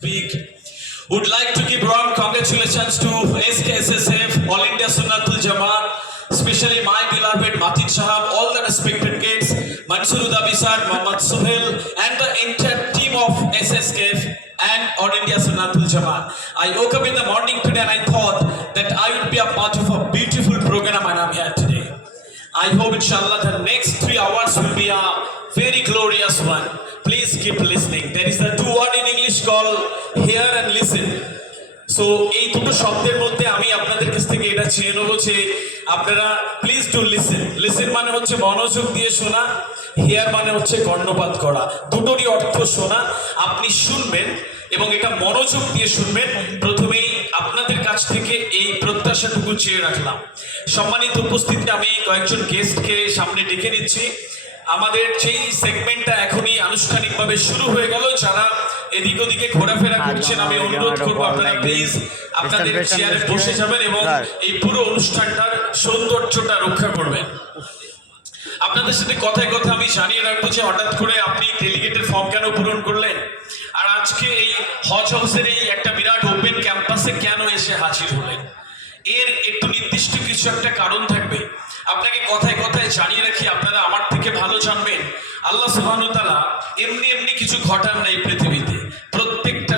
speak. Would like to give warm congratulations to SKSSF, All India Sunnatul Jamaat, especially my beloved Matin Shahab, all the respected guests, Mansur Udabi sir, Mohammad Sohail, and the entire team of SSKF and All India Sunnatul Jamaat. I woke up in the morning today and I thought that I would be a part of a beautiful program and I'm here today. I hope inshallah the next three hours will be a very glorious one. Please keep listening. There is a called hear and listen. So এই দুটো শব্দের মধ্যে আমি আপনাদের কাছ থেকে এটা চেয়ে নেব যে আপনারা প্লিজ ডু লিসেন লিসেন মানে হচ্ছে মনোযোগ দিয়ে শোনা হিয়ার মানে হচ্ছে কর্ণপাত করা। দুটোরই অর্থ শোনা। আপনি শুনবেন এবং এটা মনোযোগ দিয়ে শুনবেন। প্রথমেই আপনাদের কাছ থেকে এই প্রত্যাশাটুকু চেয়ে রাখলাম। সম্মানিত উপস্থিতি আমি কয়েকজন গেস্টকে সামনে ডেকে নিচ্ছি। আমাদের যেই সেগমেন্টটা এখনই আনুষ্ঠানিকভাবে শুরু হয়ে গেল, যারা এদিক ওদিকে ঘোরাফেরা করছেন আমি অনুরোধ করব আপনারা প্লিজ আপনাদের চেয়ারে বসে যাবেন এবং এই পুরো অনুষ্ঠানটার সৌন্দর্যটা রক্ষা করবেন। আপনাদের সাথে কথায় কথা আমি জানিয়ে রাখব যে হঠাৎ করে আপনি ডেলিগেটের ফর্ম কেন পূরণ করলেন? আর আজকে এই হজ হাউসের এই একটা বিরাট ওপেন ক্যাম্পাসে কেন এসে হাজির হলেন? এর একটু নির্দিষ্ট কিছু একটা কারণ থাকবে। আপনাকে কথায় কথায় জানিয়ে রাখি আপনারা আমার থেকে ভালো জানবেন। আল্লাহ সুবহান তাআলা এমনি এমনি কিছু ঘটান নাই পৃথিবীতে।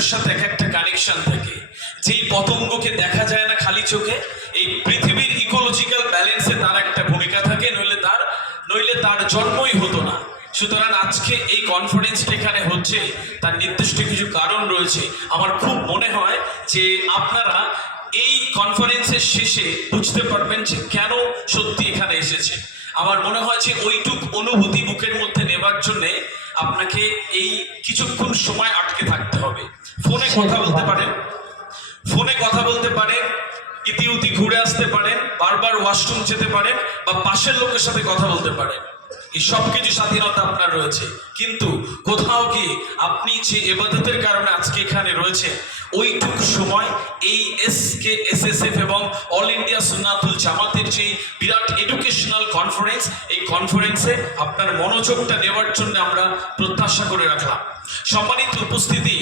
প্রত্যেকটার সাথে এক একটা কানেকশন থাকে। যেই পতঙ্গকে দেখা যায় না খালি চোখে, এই পৃথিবীর ইকোলজিক্যাল ব্যালেন্সে তার একটা ভূমিকা থাকে, নইলে তার নইলে তার জন্মই হতো না। সুতরাং আজকে এই কনফারেন্সটা এখানে হচ্ছে, তার নির্দিষ্ট কিছু কারণ রয়েছে। আমার খুব মনে হয় যে আপনারা এই কনফারেন্সের শেষে বুঝতে পারবেন যে কেন সত্যি এখানে এসেছে। আমার মনে হয় যে ওইটুক অনুভূতি বুকের মধ্যে নেবার জন্যে আপনাকে এই কিছুক্ষণ সময় আটকে থাকতে হবে। ফোনে কথা বলতে পারেন। ফোনে কথা বলতে পারেন, ইতিউতি ঘুরে আসতে পারেন, বারবার ওয়াশরুম যেতে পারেন বা পাশের লোকের সাথে কথা বলতে পারেন। এই সব কিছু স্বাধীনতা আপনার রয়েছে। কিন্তু কোথাও গিয়ে আপনি যে এবাদতের কারণে আজকে এখানে রয়েছে ওইটুকু সময় এই S K, S S F এবং অল ইন্ডিয়া সুন্নাতুল জামাতের যে বিরাট এডুকেশনাল কনফারেন্স, এই কনফারেন্সে আপনার মনোযোগটা নেওয়ার জন্য আমরা প্রত্যাশা করে রাখলাম। সম্মানিত উপস্থিতি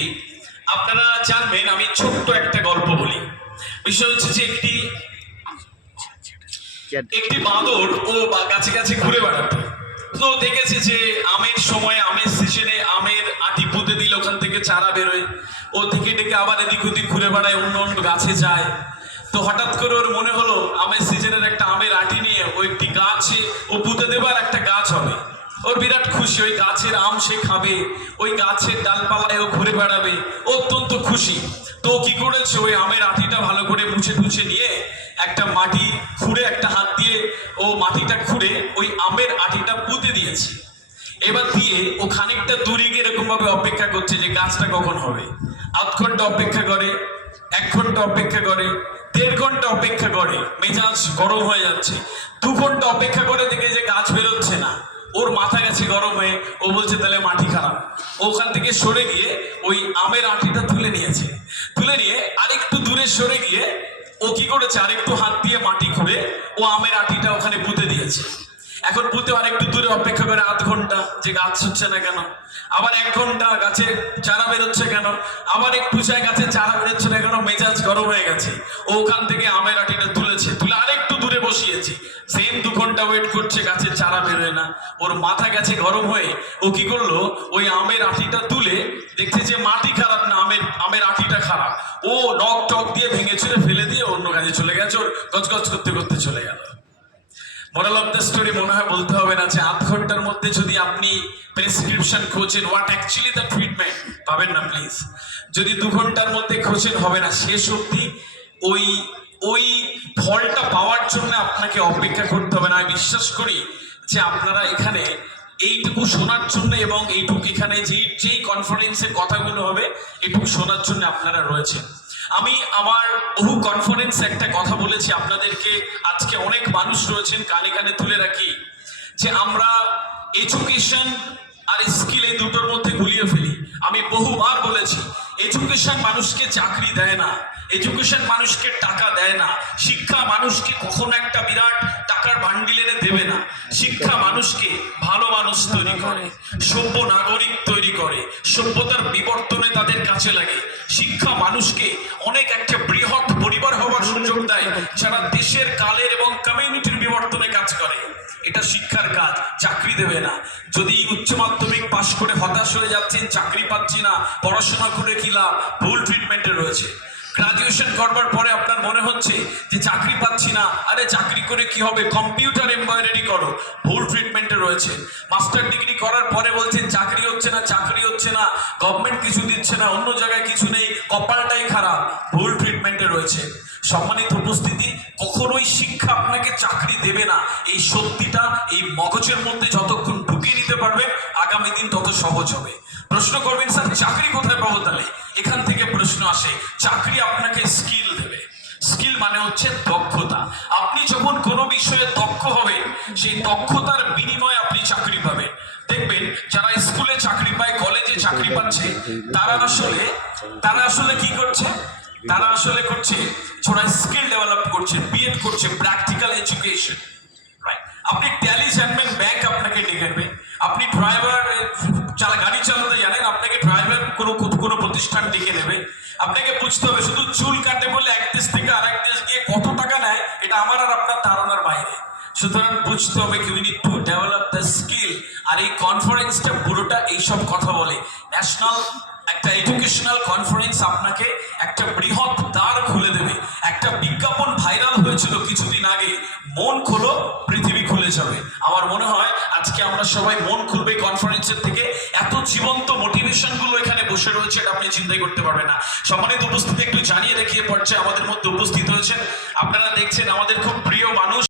আপনারা জানবেন, আমি ছোট্ট একটা গল্প বলি। বিষয় হচ্ছে যে একটি একটি বাঁদর ও কাছে গাছে ঘুরে বেড়াতো। তো দেখেছে যে আমের সময়, আমের সিজনে আমের আটি পুঁতে দিলে ওখান থেকে চারা বেরোয়। ও থেকে ডেকে আবার এদিক ওদিক ঘুরে বেড়ায়, অন্য অন্য গাছে যায়। তো হঠাৎ করে ওর মনে হলো, আমের সিজনের একটা আমের আটি নিয়ে ও একটি গাছে ও পুঁতে দেবার একটা গাছ হবে। ওর বিরাট খুশি, ওই গাছের আম সে খাবে, ওই গাছের ডালপালায় ও ঘুরে বেড়াবে, অত্যন্ত খুশি। তো কি করেছে? ওই আমের আটিটা ভালো করে মুছে টুছে নিয়ে একটা মাটি খুঁড়ে, একটা হাত দিয়ে ও মাটিটা খুঁড়ে ওই আমের আটিটা পুঁতে দিয়েছে। এবার দিয়ে ও খানিকটা দূরে গিয়ে এরকম ভাবে অপেক্ষা করছে যে গাছটা কখন হবে। আধ ঘণ্টা অপেক্ষা করে, এক ঘণ্টা অপেক্ষা করে, দেড় ঘণ্টা অপেক্ষা করে, মেজাজ গরম হয়ে যাচ্ছে। দু ঘণ্টা অপেক্ষা করে দেখে যে গাছ বেরোচ্ছে না। ওর মাথা গেছে গরম হয়ে, ও বলছে, তাহলে মাটি খারাপ। ওখান থেকে সরে গিয়ে ওই আমের আটিটা তুলে নিয়েছে। তুলে নিয়ে আরেকটু দূরে সরে গিয়ে ও কি করেছে? আরেকটু হাত দিয়ে মাটি খুঁড়ে ও আমের আটিটা ওখানে পুঁতে দিয়েছে। এখন পুঁতে আরেকটু দূরে অপেক্ষা করে আধ ঘণ্টা যে গাছ হচ্ছে না কেন? আবার এক ঘণ্টা গাছে চারা বেরোচ্ছে কেন? আবার একটু যায় গাছে চারা বেরোচ্ছে না কেন? মেজাজ গরম হয়ে গেছে। ওখান থেকে আমের আটিটা তুলেছে। তুলে আরেকটু বসিয়েছে। সেম দু ঘণ্টা ওয়েট করছে গাছের চারা বেরোয় না। ওর মাথা গেছে গরম হয়ে, ও কি করল? ওই আমের আটিটা তুলে দেখছে যে মাটি খারাপ না, আমের আমের আটিটা খারাপ। ও নখ টক দিয়ে ভেঙে চুরে ফেলে দিয়ে অন্য কাজে চলে গেছে, ওর গজগজ করতে করতে চলে গেল। মোরাল অফ দ্য স্টোরি মনে হয় বলতে হবে না যে আধ ঘণ্টার মধ্যে যদি আপনি প্রেসক্রিপশন খোঁজেন হোয়াট অ্যাকচুয়ালি দ্য ট্রিটমেন্ট পাবেন না প্লিজ যদি দু ঘণ্টার মধ্যে খোঁজেন, হবে না। শেষ অবধি ওই ওই ফলটা পাওয়ার জন্য আপনাকে অপেক্ষা করতে হবে না। আমি বিশ্বাস করি যে আপনারা এখানে এইটুকু শোনার জন্য এবং এইটুকু এখানে যেই যেই কনফারেন্সের কথাগুলো হবে, এটুকু শোনার জন্য আপনারা রয়েছেন। আমি আমার বহু কনফারেন্স একটা কথা বলেছি আপনাদেরকে। আজকে অনেক মানুষ রয়েছেন, কানে কানে তুলে রাখি। যে আমরা এডুকেশন আর স্কিল এই দুটোর মধ্যে গুলিয়ে ফেলি। আমি বহুবার বলেছি এডুকেশন মানুষকে চাকরি দেয় না। এডুকেশন মানুষকে টাকা দেয় না। শিক্ষা মানুষকে কখনো একটা বিরাট টাকার বান্ডিল এনে দেবে না। শিক্ষা মানুষকে ভালো মানুষ তৈরি করে, সভ্য নাগরিক তৈরি করে, সভ্যতার বিবর্তনে তাদের কাছে লাগে। শিক্ষা মানুষকে অনেক একটা বৃহৎ পরিবার হওয়ার সুযোগ দেয়, যারা দেশের কালের এবং কমিউনিটির বিবর্তনে কাজ করে। এটা শিক্ষার কাজ, চাকরি দেবে না। যদি উচ্চ মাধ্যমিক পাশ করে হতাশ হয়ে যাচ্ছেন, চাকরি পাচ্ছি না, পড়াশোনা করে কি লাভ? ভুল ট্রিটমেন্টে রয়েছে। গ্রাজুয়েশন করবার পরে আপনার মনে হচ্ছে যে চাকরি পাচ্ছি না। আরে চাকরি করে কি হবে? কম্পিউটার এমব্রয়ডারি করো। ভুল ট্রিটমেন্টে রয়েছে। মাস্টার ডিগ্রি করার পরে বলছেন, চাকরি হচ্ছে না, চাকরি হচ্ছে না। গভর্নমেন্ট কিছু দিচ্ছে না, অন্য জায়গায় কিছু নেই। কপালটাই খারাপ। ভুল ট্রিটমেন্টে রয়েছে। সম্মানিত উপস্থিতি, কখনোই শিক্ষা আপনাকে চাকরি দেবে না। এই সত্যিটা এই মগজের মধ্যে যতক্ষণ ঢুকিয়ে নিতে পারবে, আগামী দিন তত সহজ হবে। প্রশ্ন করবেন, স্যার, চাকরি কোথায় পাবো তাহলে? এখান থেকে প্রশ্ন আসে, চাকরি আপনাকে স্কিল দেবে। স্কিল মানে হচ্ছে দক্ষতা। আপনি যখন কোনো বিষয়ে দক্ষ হবেন, সেই দক্ষতার বিনিময়ে আপনি চাকরি পাবেন। দেখবেন, যারা স্কুলে চাকরি পায়, কলেজে চাকরি পাচ্ছে, তারা আসলে তারা আসলে কি করছে? তারা আসলে করছে ছোড়া স্কিল ডেভেলপ করছে বিএড করছে প্র্যাকটিক্যাল এডুকেশন আপনি ট্যালি জানবেন ব্যাংক আপনাকে ডেকে নেবে। আপনি ড্রাইভার গাড়ি চালাতে জানেন, আপনাকে প্রতিষ্ঠান ডেকে নেবে। আপনাকে বুঝতে হবে, শুধু চুল কাটে বলে এক দেশ থেকে আরেক দেশ গিয়ে কত টাকা নেয়, এটা আমার আর আপনার ধারণার বাইরে। সুতরাং বুঝতে হবে কি we need to develop the skill আর এই কনফারেন্সটা পুরোটা এইসব কথা বলে। ন্যাশনাল একটা এডুকেশনাল কনফারেন্স আপনাকে একটা বৃহৎ দ্বার খুলে দেবে। একটা বিজ্ঞাপন ভাইরাল হয়েছিল কিছুদিন আগে। মন খোলো, পৃথিবী খুলে যাবে। আমার মনে হয় আজকে আমরা সবাই মন খুলবে কনফারেন্সের থেকে। এত জীবন্ত মোটিভেশনগুলো এখানে বসে রয়েছে এটা আপনি চিন্তাই করতে পারবেন না। সম্মানিত উপস্থিতি একটু জানিয়ে রেখে পড়ছে আমাদের মধ্যে উপস্থিত হয়েছেন আপনারা দেখছেন আমাদের খুব প্রিয় মানুষ।